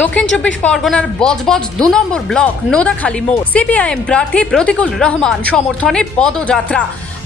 দক্ষিণ চব্বিশ পরগনার বজবজ ২ নম্বর ব্লক নোদাখালী মোড় সিপিআইএম প্রার্থী প্রতিকুল রহমান সমর্থনে পদযাত্রা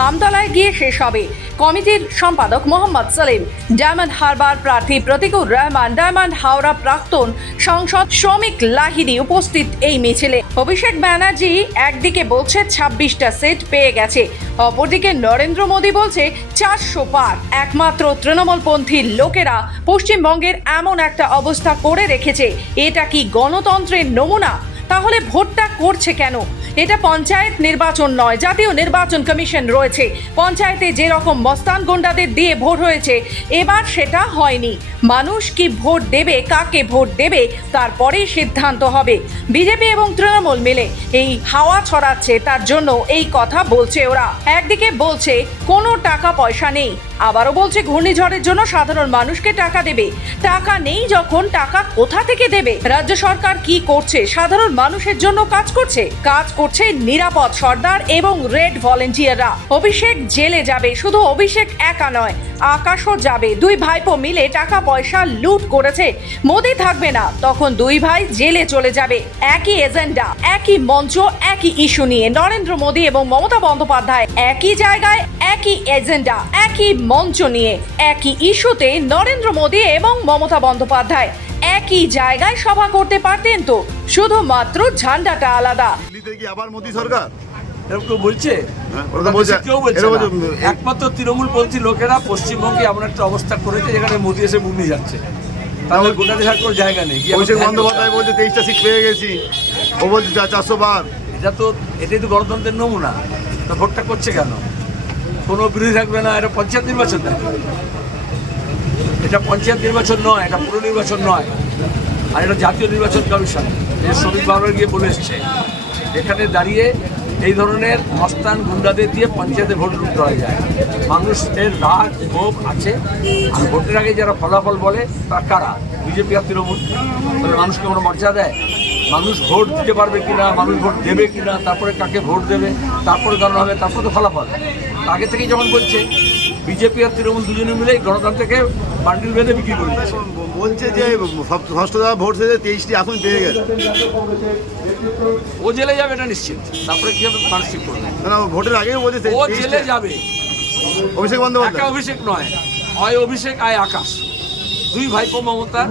আমতলায় গিয়ে শেষ হবে। কমিটির সম্পাদক মোহাম্মদ সালিম, ডায়মন্ড হারবার প্রার্থী প্রতিকুল রহমান, ডায়মন্ড হাওড়া প্রাক্তন সংসদ শ্রমিক লাহিড়ী উপস্থিত এই মিছিলে। অভিষেক ব্যানার্জি একদিকে বলছে ২৬টা সিট পেয়ে গেছে, অপরদিকে নরেন্দ্র মোদী বলছে ৪০০ পার। একমাত্র তৃণমূলপন্থী লোকেরা পশ্চিমবঙ্গের এমন একটা অবস্থা করে রেখেছে। এটা কি গণতন্ত্রের নমুনা? তাহলে ভোটটা করছে কেন? এটা পঞ্চায়েত নির্বাচন নয়, জাতীয় নির্বাচন কমিশন রয়েছে। পঞ্চায়েতে যে রকম মস্তান গুন্ডাদের দিয়ে ভোট হয়েছে, এবার সেটা হয়নি। মানুষ কি ভোট দেবে, কাকে ভোট দেবে, তারপরেই সিদ্ধান্ত হবে। বিজেপি এবং তৃণমূল মিলে এই হাওয়া ছড়াচ্ছে, তার জন্য এই কথা বলছে ওরা। একদিকে বলছে কোনো টাকা পয়সা নেই, আবারও বলছে ঘূর্ণিঝড়ের জন্য সাধারণ মানুষকে টাকা দেবে। টাকা নেই যখন, টাকা কোথা থেকে দেবে? রাজ্য সরকার কি করছে? সাধারণ মানুষের জন্য কাজ করছে নিরাপদ সর্দার এবং রেড ভলেন্টিয়াররা। অভিষেক জেলে যাবে, শুধু অভিষেক একা নয়, আকাশও যাবে। দুই ভাইপো মিলে টাকা পয়সা লুট করেছে। মোদি থাকবে না, তখন দুই ভাই জেলে চলে যাবে। একই এজেন্ডা, একই মঞ্চ, একই ইস্যু নিয়ে নরেন্দ্র মোদী এবং মমতা বন্দ্যোপাধ্যায় একই জায়গায়, একই এজেন্ডা, একই মঞ্চ নিয়ে, একই ইস্যুতে নরেন্দ্র মোদী এবং মমতা বন্দ্যোপাধ্যায় একই জায়গায় সভা করতে পারতেন তো, শুধুমাত্র ঝান্ডাটা আলাদা। দিল্লিতে কি আবার মোদী সরকার এরকম বলছে? কেউ বলছে না। একমাত্র তৃণমূলপন্থী লোকেরা পশ্চিমবঙ্গে এমন একটা অবস্থা করেছে যেখানে মোদী এসে বুমি যাচ্ছে, তাহলে গোটা দেশের কোনো জায়গা নেই। অভিষেক বন্দ্যোপাধ্যায় বলছে 23টা সিট পেয়ে গেছি, ও বলছে ৪০০ বার। এটাই তো গণতন্ত্রের নমুনা। তো ভোটটা করছে কেন? কোনো বিরোধী থাকবে না। এটা পঞ্চায়েত নির্বাচন নয়, এটা পঞ্চায়েত নির্বাচন নয়, এটা পুর নির্বাচন নয়, আর এটা জাতীয় নির্বাচন কমিশন। যে শ্রমিক বাবুরা গিয়ে বলে এসছে, এখানে দাঁড়িয়ে এই ধরনের মস্তান গুন্ডাদের দিয়ে পঞ্চায়েতে ভোট লুট করা যায়। মানুষের রাগ ক্ষোভ আছে, আর ভোটের আগে যারা ফলাফল বলে তারা কারা? বিজেপি আর তৃণমূল। তাহলে মানুষকে কোনো মর্যাদা দেয়? মানুষ ভোট দিতে পারবে কিনা, মানুষ ভোট দেবে কিনা, তারপরে কাকে ভোট দেবে, তারপরে গণনা হবে, তারপরে তো ফলাফল। আগে থেকেই যখন বলছে বিজেপি আর তৃণমূল দুজনে মিলেই গণতন্ত্রকে বান্ডিল বেঁধে বিক্রি করে দিচ্ছে। বলছে যে ষষ্ঠ দফা ভোট শেষে 23টি আসন পেয়ে গেছে। ও জেলে যাবে, এটা নিশ্চিত। তারপরে কি হবে মানুষ ঠিক করবে। না, ভোটের আগেও বলছে ও জেলে যাবে। অভিষেক বন্দ্যোপাধ্যায়, একা অভিষেক নয়, হয় অভিষেক আয় আকাশ। দুই ভাইপো মমতা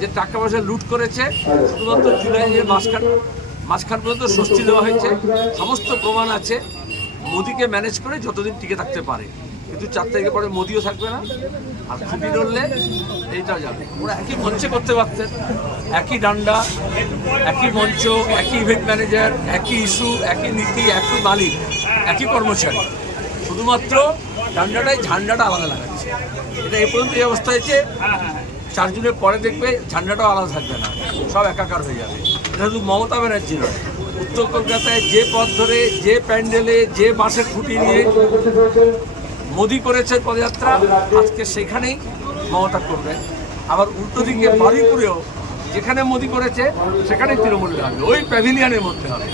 যে টাকা পয়সা লুট করেছে, শুধুমাত্র জুলাইয়ের মাঝখান পর্যন্ত স্বস্তি দেওয়া হয়েছে, সমস্ত প্রমাণ আছে। মোদিকে ম্যানেজ করে যতদিন টিকে থাকতে পারে, কিন্তু 4 তারিখের পরে মোদিও থাকবে না, আর খুঁটি ধরলে এইটা যাবে। ওরা একই মঞ্চে করতে পারতেন, একই ডান্ডা, একই মঞ্চ, একই ইভেন্ট ম্যানেজার, একই ইস্যু, একই নীতি, একই মালিক, একই কর্মচারী। শুধুমাত্র ডান্ডাটাই ঝান্ডাটা আলাদা লাগাচ্ছে। এটা এই পর্যন্ত এই অবস্থা হয়েছে। 4 জুনের পরে দেখবে ঝান্ডাটাও আলাদা থাকবে না, সব একাকার হয়ে যাবে। এটা শুধু মমতা ব্যানার্জি নয়, উত্তর কলকাতায় যে পথ ধরে, যে প্যান্ডেলে, যে বাসের খুঁটি নিয়ে মোদি করেছে পদযাত্রা, আজকে সেখানেই মমতা করবে। আবার উল্টো দিকে বারুইপুরেও যেখানে মোদি করেছে সেখানেই তৃণমূল হবে, ওই প্যাভিলিয়নের মধ্যে হবে।